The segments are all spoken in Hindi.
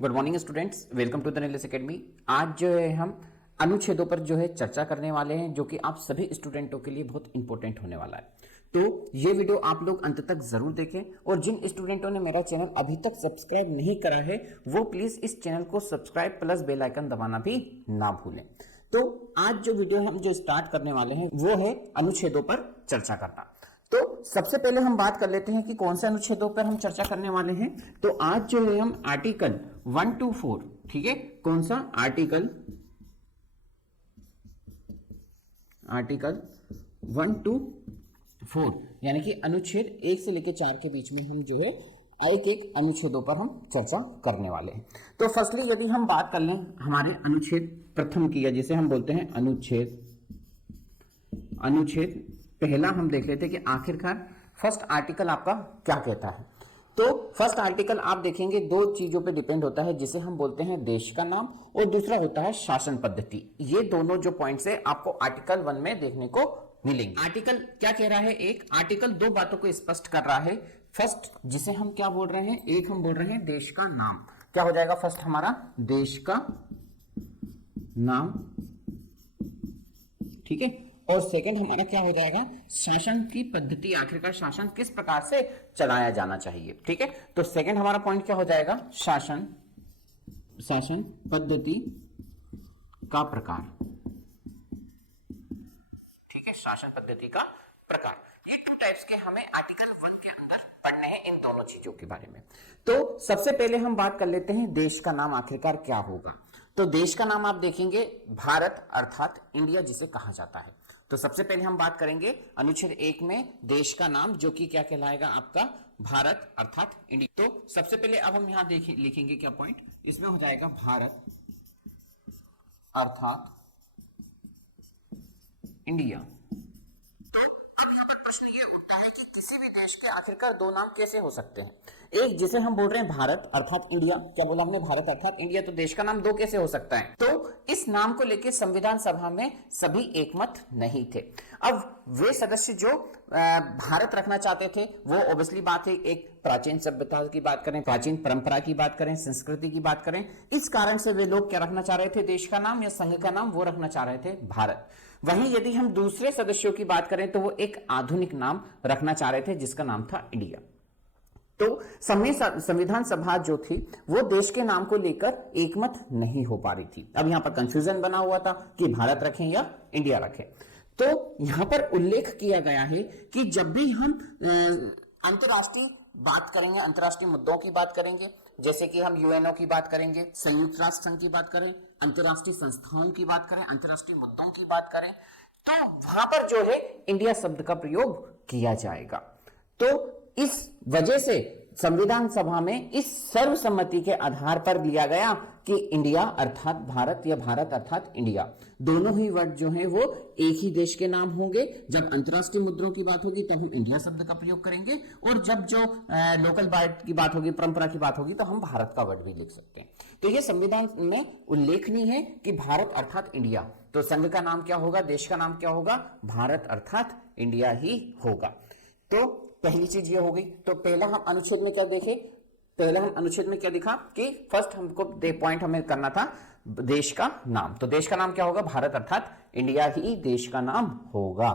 Good morning students, welcome to the knowledge academy. आज जो है हम अनुच्छेदों पर जो है चर्चा करने वाले हैं, जो कि आप सभी स्टूडेंटों के लिए बहुत इंपॉर्टेंट होने वाला है। तो ये वीडियो आप लोग अंत तक जरूर देखें, और जिन स्टूडेंटों ने मेरा चैनल अभी तक सब्सक्राइब नहीं करा है वो प्लीज इस चैनल को सब्सक्राइब प्लस बेल आइकन दबाना भी ना भूलें। तो आज जो वीडियो हम जो स्टार्ट करने वाले हैं वो है अनुच्छेदों पर चर्चा करना। तो सबसे पहले हम बात कर लेते हैं कि कौन से अनुच्छेदों पर हम चर्चा करने वाले हैं। तो आज जो है हम आर्टिकल 1 to 4, ठीक है, कौन सा आर्टिकल 1 to 4 यानी कि अनुच्छेद 1 से लेकर 4 के बीच में हम जो है एक एक अनुच्छेदों पर हम चर्चा करने वाले हैं। तो फर्स्टली यदि हम बात कर लें हमारे अनुच्छेद प्रथम की, या जिसे हम बोलते हैं अनुच्छेद पहला, हम देख लेते हैं कि आखिरकार फर्स्ट आर्टिकल आपका क्या कहता है। तो फर्स्ट आर्टिकल आप देखेंगे दो चीजों पे डिपेंड होता है, जिसे हम बोलते हैं देश का नाम, और दूसरा होता है शासन पद्धति। ये दोनों जो पॉइंट्स है आपको आर्टिकल 1 में देखने को मिलेंगे। आर्टिकल क्या कह रहा है? एक आर्टिकल दो बातों को स्पष्ट कर रहा है। फर्स्ट जिसे हम क्या बोल रहे हैं, एक हम बोल रहे हैं देश का नाम। क्या हो जाएगा फर्स्ट हमारा? देश का नाम, ठीक है। और सेकंड हमारा क्या हो जाएगा? शासन की पद्धति, आखिरकार शासन किस प्रकार से चलाया जाना चाहिए, ठीक है। तो सेकंड हमारा पॉइंट क्या हो जाएगा? शासन पद्धति का प्रकार, ठीक है, शासन पद्धति का प्रकार। ये 2 टाइप्स के हमें आर्टिकल 1 के अंदर पढ़ने हैं, इन दोनों चीजों के बारे में। तो सबसे पहले हम बात कर लेते हैं देश का नाम आखिरकार क्या होगा। तो देश का नाम आप देखेंगे भारत अर्थात इंडिया जिसे कहा जाता है। तो सबसे पहले हम बात करेंगे अनुच्छेद 1 में देश का नाम, जो कि क्या कहलाएगा आपका? भारत अर्थात इंडिया। तो सबसे पहले अब हम यहां लिखेंगे क्या पॉइंट, इसमें हो जाएगा भारत अर्थात इंडिया। तो अब यहां पर प्रश्न ये उठता है कि किसी भी देश के आखिरकार दो नाम कैसे हो सकते हैं। एक जिसे हम बोल रहे हैं भारत अर्थात इंडिया, क्या बोला हमने? भारत अर्थात इंडिया। तो देश का नाम दो कैसे हो सकता है? तो इस नाम को लेकर संविधान सभा में सभी एकमत नहीं थे। अब वे सदस्य जो भारत रखना चाहते थे, वो ऑब्वियसली बात है, एक प्राचीन सभ्यता की बात करें, प्राचीन परंपरा की बात करें, संस्कृति की बात करें, इस कारण से वे लोग क्या रखना चाह रहे थे? देश का नाम या संघ का नाम वो रखना चाह रहे थे भारत। वहीं यदि हम दूसरे सदस्यों की बात करें तो वो एक आधुनिक नाम रखना चाह रहे थे जिसका नाम था इंडिया। तो संविधान सभा जो थी वो देश के नाम को लेकर एकमत नहीं हो पा रही थी। अब यहां पर कंफ्यूजन बना हुआ था कि भारत रखें या इंडिया रखें। तो यहां पर उल्लेख किया गया है कि जब भी हम अंतरराष्ट्रीय बात करेंगे, अंतरराष्ट्रीय मुद्दों की बात करेंगे, जैसे कि हम यूएनओ की बात करेंगे, संयुक्त राष्ट्र संघ की बात करें, अंतरराष्ट्रीय संस्थाओं की बात करें, अंतरराष्ट्रीय मुद्दों की बात करें, तो वहां पर जो है इंडिया शब्द का प्रयोग किया जाएगा। तो इस वजह से संविधान सभा में इस सर्वसम्मति के आधार पर लिया गया कि इंडिया अर्थात भारत या भारत अर्थात इंडिया, दोनों ही वर्ड जो हैं वो एक ही देश के नाम होंगे। जब अंतरराष्ट्रीय मुद्दों की बात होगी तब हम इंडिया शब्द का प्रयोग करेंगे, और जब जो लोकल बात की बात होगी, परंपरा की बात होगी, तो हम भारत का वर्ड भी लिख सकते हैं। तो ये संविधान में उल्लेखनीय है कि भारत अर्थात इंडिया। तो संघ का नाम क्या होगा, देश का नाम क्या होगा? भारत अर्थात इंडिया ही होगा। तो पहली चीज ये हो गई। तो पहला हम अनुच्छेद में क्या देखे? पहला हम अनुच्छेद में क्या दिखा कि फर्स्ट हमको पॉइंट हमें करना था देश का नाम। तो देश का नाम क्या होगा? भारत अर्थात इंडिया ही देश का नाम होगा।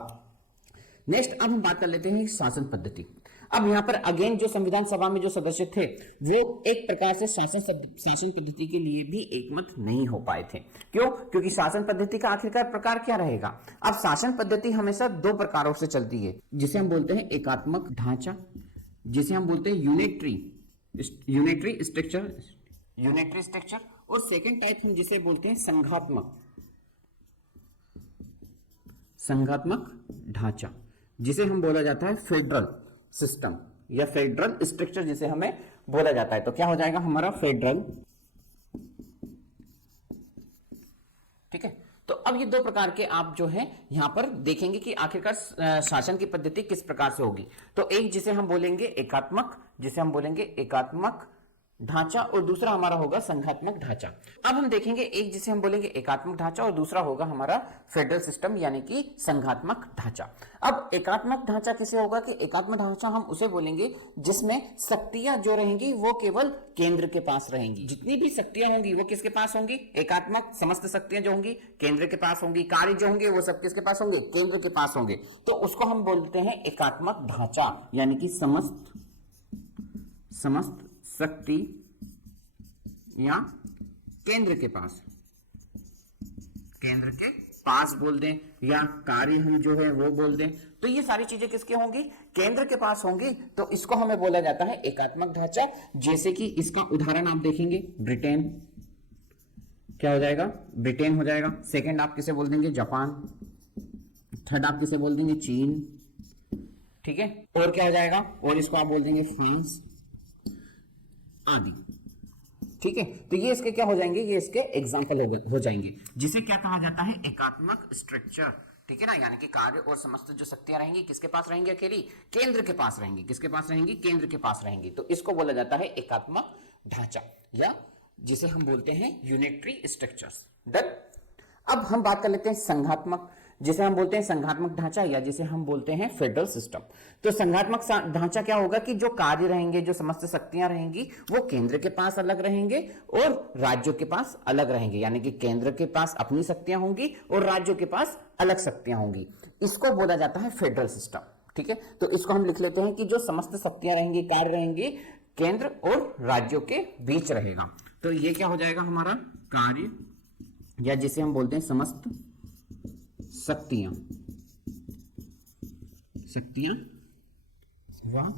नेक्स्ट अब हम बात कर लेते हैं शासन पद्धति। अब यहां पर अगेन जो संविधान सभा में जो सदस्य थे वो एक प्रकार से शासन पद्धति के लिए भी एकमत नहीं हो पाए थे। क्यों? क्योंकि शासन पद्धति का आखिरकार प्रकार क्या रहेगा? अब शासन पद्धति हमेशा दो प्रकारों से चलती है, जिसे हम बोलते हैं एकात्मक ढांचा, जिसे हम बोलते हैं यूनिटरी स्ट्रक्चर, और सेकेंड टाइप हम जिसे बोलते हैं संघात्मक ढांचा, जिसे हम बोला जाता है फेडरल सिस्टम या फेडरल स्ट्रक्चर जिसे हमें बोला जाता है। तो क्या हो जाएगा हमारा? फेडरल, ठीक है। तो अब ये दो प्रकार के आप जो है यहां पर देखेंगे कि आखिरकार शासन की पद्धति किस प्रकार से होगी। तो एक जिसे हम बोलेंगे एकात्मक ढांचा और दूसरा हमारा होगा संघात्मक ढांचा। अब हम देखेंगे एक जिसे हम बोलेंगे एकात्मक ढांचा और दूसरा होगा हमारा फेडरल सिस्टम यानी कि संघात्मक ढांचा। अब एकात्मक ढांचा किसे होगा कि एकात्मक ढांचा हम उसे बोलेंगे जिसमें शक्तियां जो रहेंगी वो केवल केंद्र के पास रहेंगी। जितनी भी शक्तियां होंगी वो किसके पास होंगी? एकात्मक समस्त शक्तियां जो होंगी केंद्र के पास होंगी, कार्य जो होंगे वो सब किसके पास होंगे? केंद्र के पास होंगे। तो उसको हम बोलते हैं एकात्मक ढांचा यानी कि समस्त शक्ति या केंद्र के पास बोल दें या कार्य हम जो है वो बोल दें, तो ये सारी चीजें किसके होंगी? केंद्र के पास होंगी। तो इसको हमें बोला जाता है एकात्मक ढांचा। जैसे कि इसका उदाहरण आप देखेंगे, ब्रिटेन क्या हो जाएगा? ब्रिटेन हो जाएगा। सेकंड आप किसे बोल देंगे? जापान। थर्ड आप किसे बोल देंगे? चीन। ठीक है, और क्या हो जाएगा? और इसको आप बोल देंगे फ्रांस आदि। ठीक है, तो ये इसके क्या हो जाएंगे? ये इसके एग्जाम्पल हो जाएंगे, जिसे क्या कहा जाता है? एकात्मक स्ट्रक्चर। ठीक है ना, यानी कि कार्य और समस्त जो शक्तियां रहेंगी किसके पास रहेंगी? अकेली केंद्र के पास रहेंगी। किसके पास रहेंगी? केंद्र के पास रहेंगी। तो इसको बोला जाता है एकात्मक ढांचा या जिसे हम बोलते हैं यूनिटरी स्ट्रक्चर्स। अब हम बात कर लेते हैं संघात्मक, जिसे हम बोलते हैं संघात्मक ढांचा या जिसे हम बोलते हैं फेडरल सिस्टम। तो संघात्मक ढांचा क्या होगा कि जो कार्य रहेंगे, जो समस्त शक्तियां रहेंगी वो केंद्र के पास अलग रहेंगे और राज्यों के पास अलग रहेंगे। यानी कि केंद्र के पास अपनी शक्तियां होंगी और राज्यों के पास अलग शक्तियां होंगी। इसको बोला जाता है फेडरल सिस्टम। ठीक है, तो इसको हम लिख लेते हैं कि जो समस्त शक्तियां रहेंगी, कार्य रहेंगे, केंद्र और राज्यों के बीच रहेगा। तो ये क्या हो जाएगा? हमारा कार्य या जिसे हम बोलते हैं समस्त शक्तियां व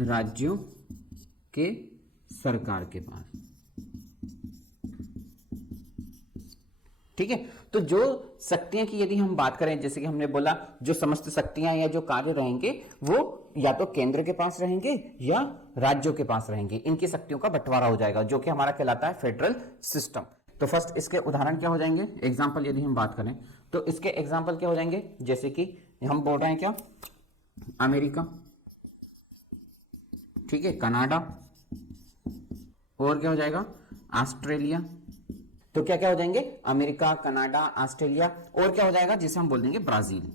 राज्यों के सरकार के पास। ठीक है, तो जो शक्तियां की यदि हम बात करें, जैसे कि हमने बोला जो समस्त शक्तियां या जो कार्य रहेंगे वो या तो केंद्र के पास रहेंगे या राज्यों के पास रहेंगे। इनकी शक्तियों का बंटवारा हो जाएगा, जो कि हमारा कहलाता है फेडरल सिस्टम। तो फर्स्ट इसके उदाहरण क्या हो जाएंगे? एग्जाम्पल यदि हम बात करें तो इसके एग्जाम्पल क्या हो जाएंगे? जैसे कि हम बोल रहे हैं क्या? अमेरिका, ठीक है, कनाडा, और क्या हो जाएगा? ऑस्ट्रेलिया। तो क्या क्या हो जाएंगे? अमेरिका, कनाडा, ऑस्ट्रेलिया, और क्या हो जाएगा? जिसे हम बोल देंगे ब्राजील।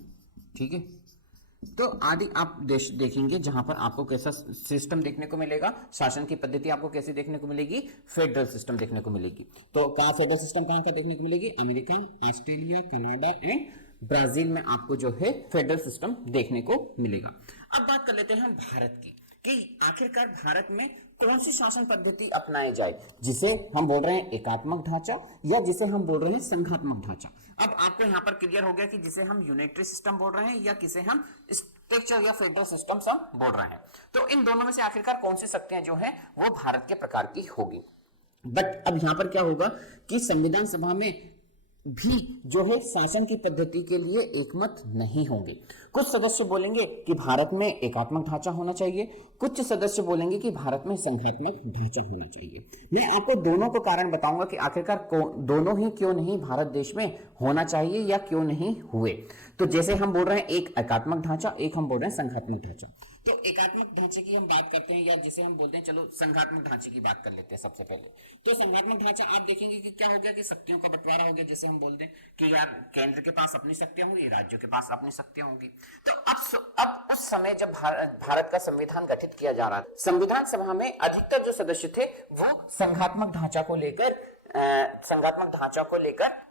ठीक है, तो आदि आप देश देखेंगे जहां पर आपको कैसा सिस्टम देखने को मिलेगा, शासन की पद्धति आपको कैसी देखने को मिलेगी? फेडरल सिस्टम देखने को मिलेगी। तो कहां फेडरल सिस्टम कहां का देखने को मिलेगी? America, Australia, Canada and Brazil में आपको जो है फेडरल सिस्टम देखने को मिलेगा। अब बात कर लेते हैं हम भारत की कि आखिरकार भारत में कौन सी शासन पद्धति अपनाई जाए, जिसे हम बोल रहे हैं एकात्मक ढांचा या जिसे हम बोल रहे हैं संघात्मक ढांचा। अब आपको यहां पर क्लियर हो गया कि जिसे हम यूनिटरी सिस्टम बोल रहे हैं या किसे हम स्ट्रक्चर या फेडरल सिस्टम हम बोल रहे हैं। तो इन दोनों में से आखिरकार कौन सी शक्तियां जो है वो भारत के प्रकार की होगी। बट अब यहां पर क्या होगा कि संविधान सभा में भी जो है शासन की पद्धति के लिए एकमत नहीं होंगे। कुछ सदस्य बोलेंगे कि भारत में एकात्मक ढांचा होना चाहिए, कुछ सदस्य बोलेंगे कि भारत में संघात्मक ढांचा होना चाहिए। मैं आपको दोनों को कारण बताऊंगा कि आखिरकार दोनों ही क्यों नहीं भारत देश में होना चाहिए या क्यों नहीं हुए। तो जैसे हम बोल रहे हैं एक एकात्मक ढांचा, एक हम बोल रहे हैं संघात्मक ढांचा। तो एकात्मक ढांचे की हम बात करते हैं या जिसे हम बोलते हैं, चलो संघात्मक ढांचे की बात कर लेते हैं सबसे पहले। तो संघात्मक ढांचा आप देखेंगे कि क्या हो गया कि शक्तियों का बंटवारा हो गया। जैसे हम बोलते हैं कि यार केंद्र के पास अपनी शक्तियां होंगी, राज्यों के पास अपनी शक्तियां होंगी। तो अब उस समय जब भारत का संविधान गठित किया जा रहा था, संविधान सभा में अधिकतर जो सदस्य थे वो संघात्मक ढांचा को लेकर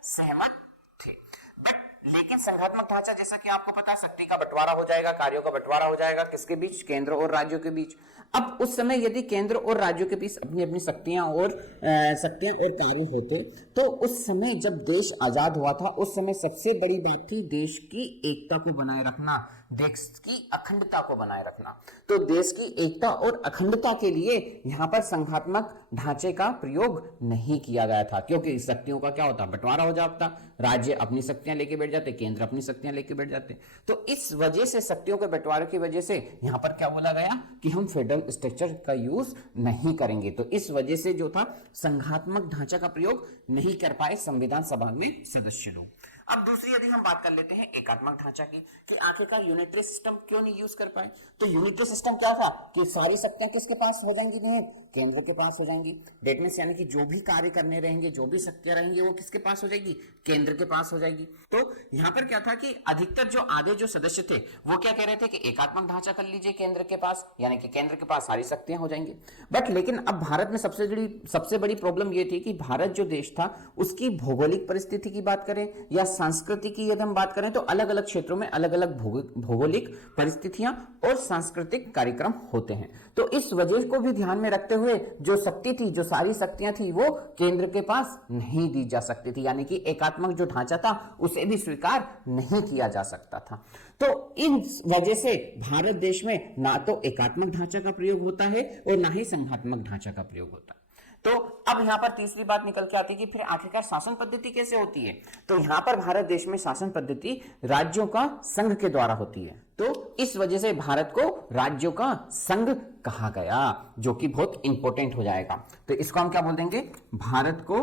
सहमत थे। बट लेकिन संघात्मक ढांचा, जैसा कि आपको पता है, शक्ति का बंटवारा हो जाएगा, कार्यों का बंटवारा हो जाएगा, किसके बीच? केंद्र और राज्यों के बीच। अब उस समय यदि केंद्र और राज्यों के बीच अपनी अपनी शक्तियां और कार्य होते, तो उस समय जब देश आजाद हुआ था, उस समय सबसे बड़ी बात थी देश की एकता को बनाए रखना, देश की अखंडता को बनाए रखना। तो देश की एकता और अखंडता के लिए यहाँ पर संघात्मक ढांचे का प्रयोग नहीं किया गया था, क्योंकि शक्तियों का क्या होता? बंटवारा हो जाता, राज्य अपनी शक्तियां लेके बैठ जाते, केंद्र अपनी शक्तियां लेके बैठ जाते। तो इस वजह से, शक्तियों के बंटवारे की वजह से यहाँ पर क्या बोला गया कि हम फेडरल स्ट्रक्चर का यूज नहीं करेंगे। तो इस वजह से जो था संघात्मक ढांचा का प्रयोग नहीं कर पाए संविधान सभा में सदस्य लोग। अब दूसरी यदि हम बात कर लेते हैं एकात्मक ढांचा की कि आखिरकार यूनिटरी सिस्टम क्यों नहीं यूज कर पाए। तो यूनिटरी सिस्टम क्या था कि सारी शक्तियां किसके पास हो जाएंगी? नहीं, केंद्र के पास हो जाएंगी। डेट मीन्स यानी कि जो भी कार्य करने रहेंगे, जो भी शक्तियां रहेंगी, वो किसके पास हो जाएगी? केंद्र के पास हो जाएगी। तो यहाँ पर क्या था कि अधिकतर जो आधे जो सदस्य थे वो क्या कह रहे थे कि एकात्मक ढांचा कर लीजिए केंद्र के पास, यानी कि केंद्र के पास सारी शक्तियां हो जाएंगी। बट लेकिन अब भारत में सबसे बड़ी प्रॉब्लम ये थी कि भारत जो देश था उसकी भौगोलिक परिस्थिति की बात करें या संस्कृति की यदि हम बात करें तो अलग अलग क्षेत्रों में अलग अलग भौगोलिक परिस्थितियां और सांस्कृतिक कार्यक्रम होते हैं। तो इस वजह को भी ध्यान में रखते हुए जो शक्ति थी, जो सारी शक्तियां थी, वो केंद्र के पास नहीं दी जा सकती थी, यानी कि एकात्मक जो ढांचा था उसे भी स्वीकार नहीं किया जा सकता था। तो इन वजह से भारत देश में ना तो एकात्मक ढांचा का प्रयोग होता है और ना ही संघात्मक ढांचा का प्रयोग होता है। तो अब यहां पर तीसरी बात निकल के आती है कि फिर आखिरकार शासन पद्धति कैसे होती है? तो यहां पर भारत देश में शासन पद्धति राज्यों का संघ के द्वारा होती है। तो इस वजह से भारत को राज्यों का संघ कहा गया, जो कि बहुत इंपॉर्टेंट हो जाएगा। तो इसको हम क्या बोल देंगे? भारत को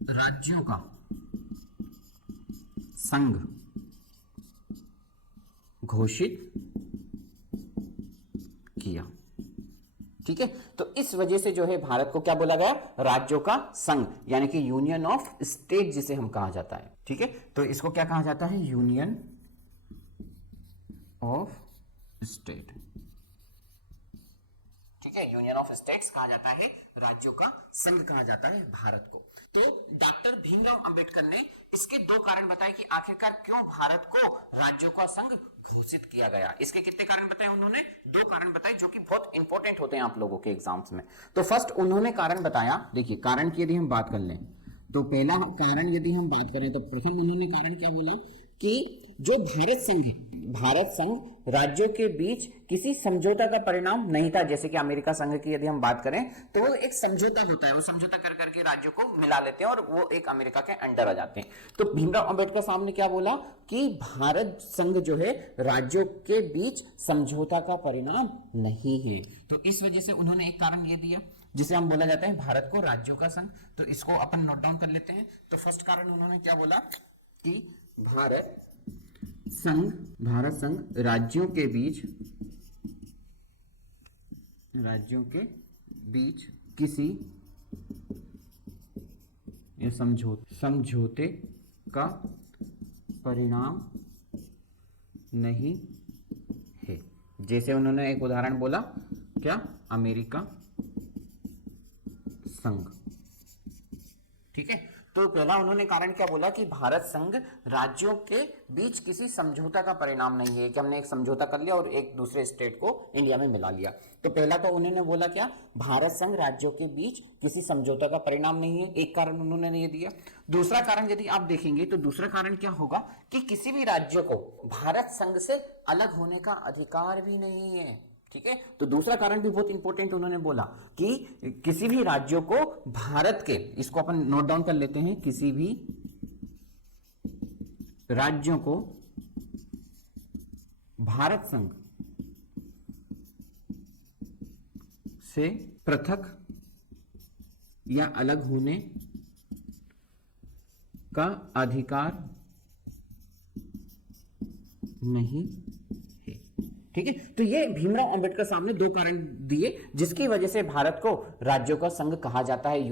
राज्यों का संघ घोषित किया। ठीक है, तो इस वजह से जो है भारत को क्या बोला गया? राज्यों का संघ, यानी कि यूनियन ऑफ स्टेट जिसे हम कहा जाता है। ठीक है, तो इसको क्या कहा जाता है? Union of state. ठीक है, यूनियन ऑफ स्टेट्स कहा जाता है, राज्यों का संघ कहा जाता है भारत को। तो डॉक्टर भीमराव अंबेडकर ने इसके दो कारण बताए कि आखिरकार क्यों भारत को राज्यों का संघ घोषित किया गया। इसके कितने कारण बताए उन्होंने? दो कारण बताए, जो कि बहुत इंपॉर्टेंट होते हैं आप लोगों के एग्जाम्स में। तो फर्स्ट उन्होंने कारण बताया, देखिए कारण की यदि हम बात कर लें तो पहला कारण यदि हम बात करें तो प्रथम उन्होंने कारण क्या बोला कि जो भारत संघ है, भारत संघ राज्यों के बीच किसी समझौता का परिणाम नहीं था। जैसे कि अमेरिका संघ की यदि हम बात करें तो वो एक समझौता होता है, वो समझौता कर करके राज्यों को मिला लेते हैं और वो एक अमेरिका के अंडर आ जाते हैं। तो भीमराव अंबेडकर साहब ने क्या बोला कि भारत संघ जो है राज्यों के बीच समझौता का परिणाम नहीं है। तो इस वजह से उन्होंने एक कारण ये दिया जिसे हम बोला जाता है भारत को राज्यों का संघ। तो इसको अपन नोट डाउन कर लेते हैं। तो फर्स्ट कारण उन्होंने क्या बोला कि भारत संघ राज्यों के बीच किसी समझौते का परिणाम नहीं है। जैसे उन्होंने एक उदाहरण बोला, क्या? अमेरिका संघ। ठीक है, तो पहला उन्होंने कारण क्या बोला कि भारत संघ राज्यों के बीच किसी समझौता का परिणाम नहीं है, कि हमने एक समझौता कर लिया और एक दूसरे स्टेट को इंडिया में मिला लिया। तो पहला तो उन्होंने बोला क्या? भारत संघ राज्यों के बीच किसी समझौता का परिणाम नहीं है, एक कारण उन्होंने ये दिया। दूसरा कारण यदि आप देखेंगे तो दूसरा कारण क्या होगा कि किसी भी राज्य को भारत संघ से अलग होने का अधिकार भी नहीं है। ठीक है, तो दूसरा कारण भी बहुत इंपॉर्टेंट उन्होंने बोला कि किसी भी राज्यों को भारत के, इसको अपन नोट डाउन कर लेते हैं, किसी भी राज्यों को भारत संघ से पृथक या अलग होने का अधिकार नहीं है। ठीक है, तो ये भीमराव अंबेडकर साहब ने दो कारण दिए जिसकी वजह से भारत को राज्यों का संघ कहा जाता है,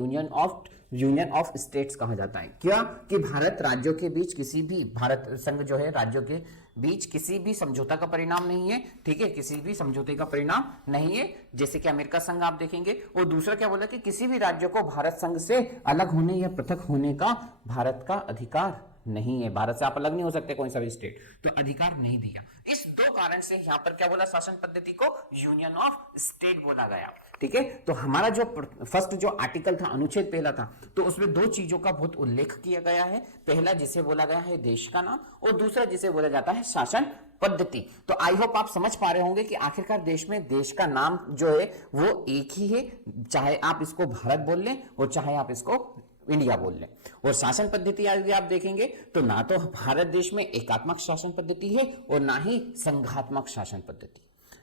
यूनियन ऑफ स्टेट्स कहा जाता है। क्या? कि भारत राज्यों के बीच किसी भी, भारत संघ जो है राज्यों के बीच किसी भी समझौता का परिणाम नहीं है। ठीक है, किसी भी समझौते का परिणाम नहीं है, जैसे कि अमेरिका संघ आप देखेंगे। और दूसरा क्या बोला कि किसी भी राज्य को भारत संघ से अलग होने या पृथक होने का भारत का अधिकार नहीं है। भारत से आप अलग नहीं हो सकते कोई सा भी स्टेट, तो अधिकार नहीं दिया। इस दो कारण से यहां पर क्या बोला? शासन पद्धति को यूनियन ऑफ स्टेट बोला गया। ठीक है, तो हमारा जो फर्स्ट जो आर्टिकल था, अनुच्छेद पहला था, तो उसमें दो चीजों का बहुत उल्लेख किया गया है। पहला जिसे बोला गया है देश का नाम, और दूसरा जिसे बोला जाता है शासन पद्धति। तो आई होप आप समझ पा रहे होंगे कि आखिरकार देश में देश का नाम जो है वो एक ही है, चाहे आप इसको भारत बोल लें और चाहे आप इसको इंडिया बोल लें। और शासन पद्धति यदि आप देखेंगे तो ना तो भारत देश में एकात्मक शासन पद्धति है और ना ही संघात्मक शासन पद्धति।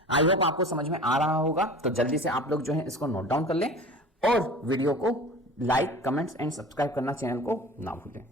आई होप आपको समझ में आ रहा होगा। तो जल्दी से आप लोग जो है इसको नोट डाउन कर लें और वीडियो को लाइक, कमेंट्स एंड सब्सक्राइब करना चैनल को ना भूलें।